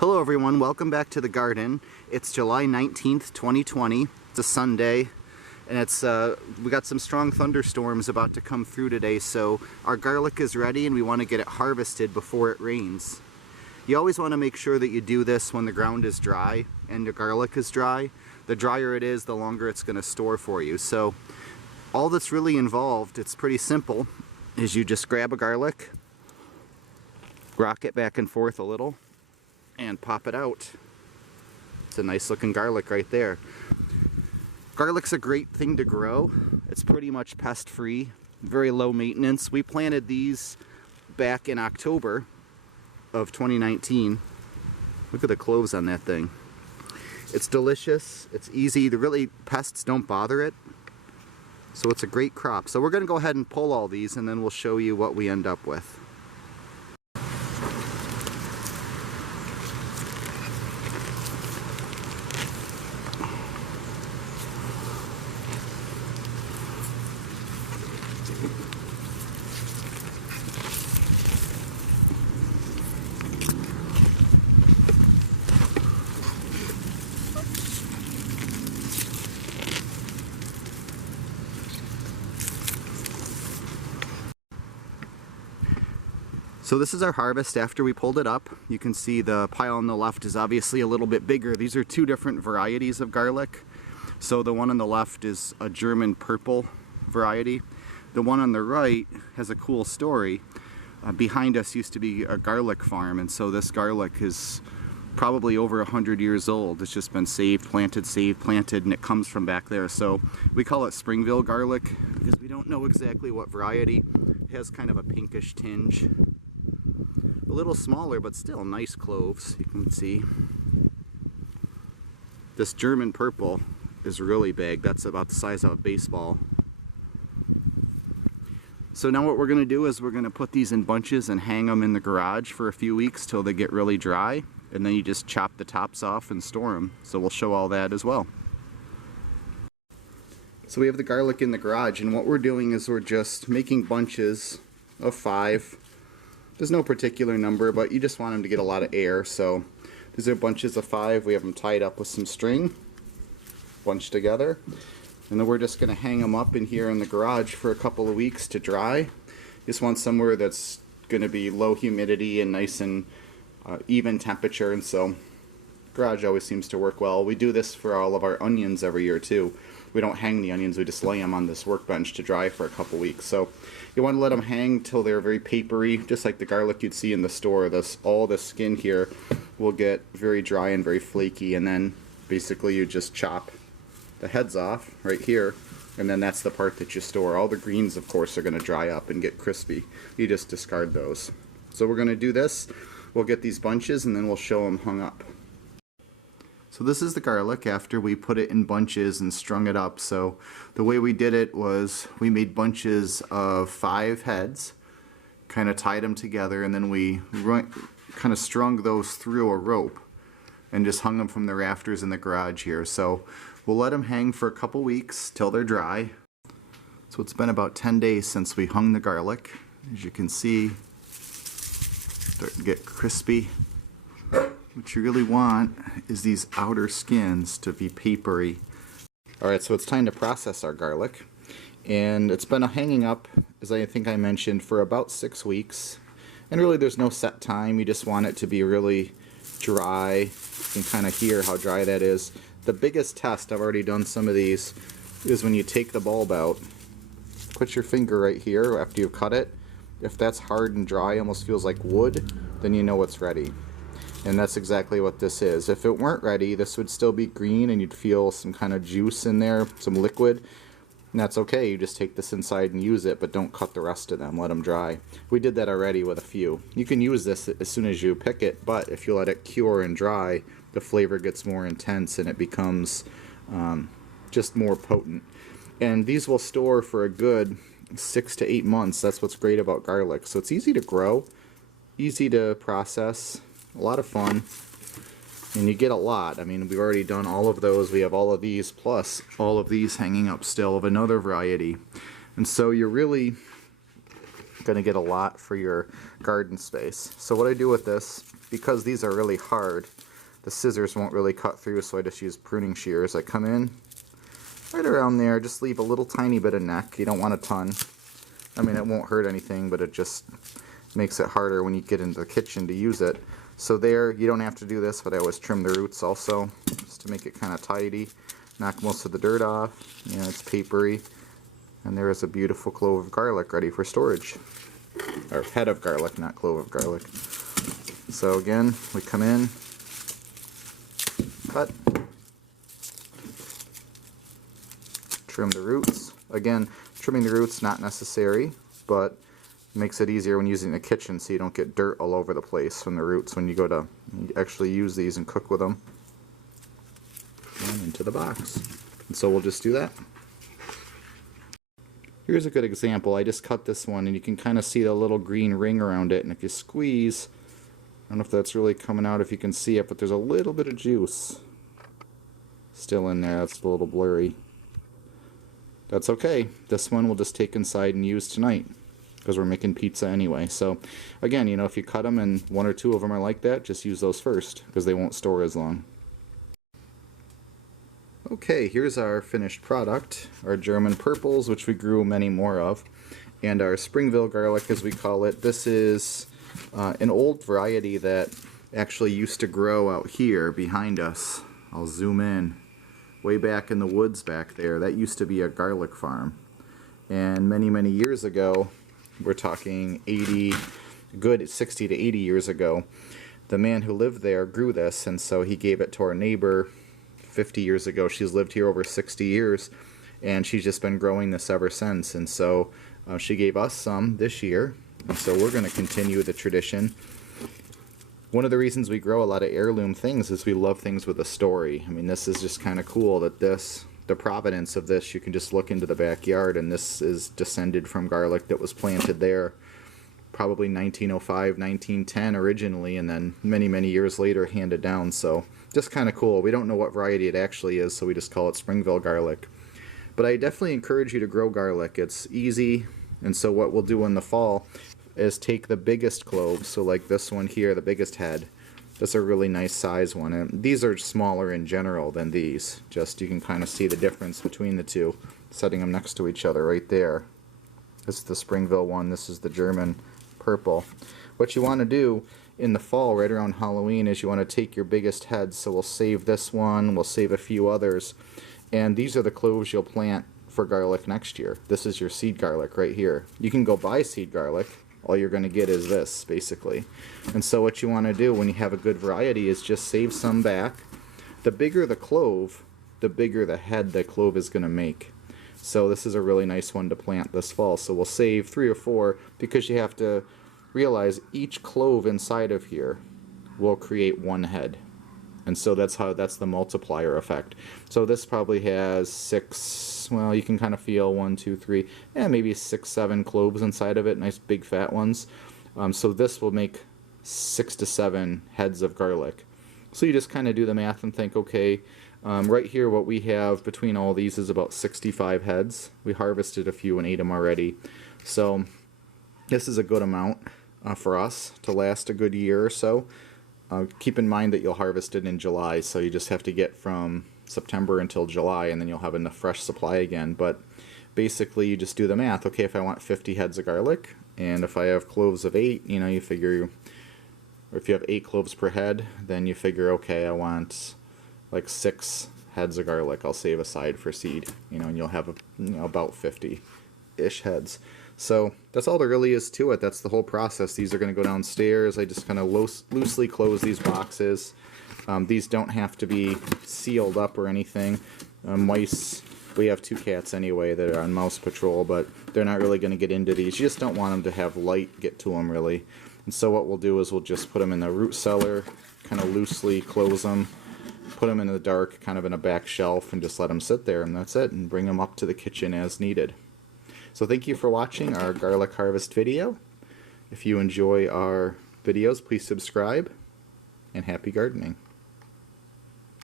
Hello everyone, welcome back to the garden. It's July 19th, 2020. It's a Sunday, and we got some strong thunderstorms about to come through today, so our garlic is ready and we want to get it harvested before it rains. You always want to make sure that you do this when the ground is dry and the garlic is dry. The drier it is, the longer it's going to store for you. So all that's really involved, it's pretty simple, is you just grab a garlic, rock it back and forth a little, and pop it out. It's a nice looking garlic right there. Garlic's a great thing to grow. It's pretty much pest free, very low maintenance. We planted these back in October of 2019. Look at the cloves on that thing. It's delicious, it's easy, pests don't bother it. So it's a great crop. So we're gonna go ahead and pull all these and then we'll show you what we end up with. So this is our harvest after we pulled it up. You can see the pile on the left is obviously a little bit bigger. These are two different varieties of garlic. So the one on the left is a German purple variety. The one on the right has a cool story. Behind us used to be a garlic farm, and so this garlic is probably over 100 years old. It's just been saved, planted, and it comes from back there. So we call it Springville garlic because we don't know exactly what variety. It has kind of a pinkish tinge. A little smaller, but still nice cloves, you can see. This German purple is really big. That's about the size of a baseball. So now what we're going to do is we're going to put these in bunches and hang them in the garage for a few weeks till they get really dry, and then you just chop the tops off and store them. So we'll show all that as well. So we have the garlic in the garage, and what we're doing is we're just making bunches of 5. There's no particular number, but you just want them to get a lot of air. So these are bunches of 5. We have them tied up with some string, bunched together. And then we're just going to hang them up in here in the garage for a couple of weeks to dry. Just want somewhere that's going to be low humidity and nice and even temperature. And so garage always seems to work well. We do this for all of our onions every year too. We don't hang the onions, we just lay them on this workbench to dry for a couple weeks. So you want to let them hang till they're very papery, just like the garlic you'd see in the store. All the skin here will get very dry and very flaky, and then basically you just chop the heads off right here, and then that's the part that you store. All the greens, of course, are going to dry up and get crispy. You just discard those. So we're going to do this. We'll get these bunches and then we'll show them hung up. So this is the garlic after we put it in bunches and strung it up. So the way we did it was we made bunches of 5 heads, kind of tied them together, and then we kind of strung those through a rope and just hung them from the rafters in the garage here. So we'll let them hang for a couple weeks till they're dry. So it's been about 10 days since we hung the garlic. As you can see, starting to get crispy. What you really want is these outer skins to be papery. Alright, so it's time to process our garlic. And it's been hanging up, as I think I mentioned, for about 6 weeks. And really there's no set time, you just want it to be really dry. You can kind of hear how dry that is. The biggest test, I've already done some of these, is when you take the bulb out. Put your finger right here after you've cut it. If that's hard and dry, almost feels like wood, then you know it's ready. And that's exactly what this is. If it weren't ready, this would still be green and you'd feel some kind of juice in there, some liquid. And that's okay, you just take this inside and use it, but don't cut the rest of them, let them dry. We did that already with a few. You can use this as soon as you pick it, but if you let it cure and dry, the flavor gets more intense and it becomes just more potent. And these will store for a good 6 to 8 months. That's what's great about garlic. So it's easy to grow, easy to process, a lot of fun, and you get a lot. I mean, we've already done all of those. We have all of these plus all of these hanging up still of another variety. And so you're really going to get a lot for your garden space. So what I do with this, because these are really hard, the scissors won't really cut through, so I just use pruning shears. I come in right around there, just leave a little tiny bit of neck. You don't want a ton. I mean, it won't hurt anything, but it just makes it harder when you get into the kitchen to use it. So there, you don't have to do this, but I always trim the roots also, just to make it kind of tidy. Knock most of the dirt off. You know, it's papery. And there is a beautiful clove of garlic ready for storage. Or head of garlic, not clove of garlic. So again, we come in, cut, trim the roots. Again, trimming the roots not necessary, but makes it easier when using the kitchen so you don't get dirt all over the place from the roots when you go to actually use these and cook with them. And into the box. And so we'll just do that. Here's a good example. I just cut this one and you can kind of see the little green ring around it, and if you squeeze, I don't know if that's really coming out if you can see it, but there's a little bit of juice still in there. That's a little blurry. That's okay. This one we'll just take inside and use tonight because we're making pizza anyway. So again, you know, if you cut them and one or two of them are like that, just use those first because they won't store as long. Okay, here's our finished product, our German purples, which we grew many more of, and our Springville garlic, as we call it. This is an old variety that actually used to grow out here behind us. I'll zoom in. Way back in the woods back there, that used to be a garlic farm. And many, many years ago, we're talking 60 to 80 years ago, the man who lived there grew this, and so he gave it to our neighbor 50 years ago. She's lived here over 60 years, and she's just been growing this ever since. And so she gave us some this year, and so we're going to continue the tradition. One of the reasons we grow a lot of heirloom things is we love things with a story. I mean, this is just kind of cool that the provenance of this, you can just look into the backyard, and this is descended from garlic that was planted there probably 1905, 1910 originally, and then many, many years later handed down. So just kind of cool. We don't know what variety it actually is, so we just call it Springville garlic. But I definitely encourage you to grow garlic. It's easy, and so what we'll do in the fall is take the biggest cloves, so like this one here, the biggest head. That's a really nice size one, and these are smaller in general than these. Just you can kind of see the difference between the two, setting them next to each other right there. This is the Springville one, this is the German purple. What you want to do in the fall, right around Halloween, is you want to take your biggest heads. So we'll save this one, we'll save a few others, and these are the cloves you'll plant for garlic next year. This is your seed garlic right here. You can go buy seed garlic. All you're going to get is this, basically. And so what you want to do when you have a good variety is just save some back. The bigger the clove, the bigger the head the clove is going to make. So this is a really nice one to plant this fall. So we'll save 3 or 4 because you have to realize each clove inside of here will create one head. And so that's the multiplier effect. So this probably has 6, well, you can kind of feel 1, 2, 3, maybe 6, 7 cloves inside of it, nice big fat ones. So this will make 6 to 7 heads of garlic. So you just kind of do the math and think, okay, right here what we have between all these is about 65 heads. We harvested a few and ate them already. So this is a good amount for us to last a good year or so. Keep in mind that you'll harvest it in July, so you just have to get from September until July, and then you'll have enough fresh supply again. But basically, you just do the math. Okay, if I want 50 heads of garlic, and if I have cloves of 8, you know, you figure, or if you have 8 cloves per head, then you figure, okay, I want like 6 heads of garlic. I'll save aside for seed, you know, and you'll have about 50-ish heads. So that's all there really is to it. That's the whole process. These are going to go downstairs. I just kind of loosely close these boxes. These don't have to be sealed up or anything. Mice, we have 2 cats anyway that are on mouse patrol, but they're not really going to get into these. You just don't want them to have light get to them really. And so what we'll do is we'll just put them in the root cellar, kind of loosely close them, put them in the dark, kind of in a back shelf, and just let them sit there, and that's it, and bring them up to the kitchen as needed. So thank you for watching our garlic harvest video. If you enjoy our videos, please subscribe, and happy gardening.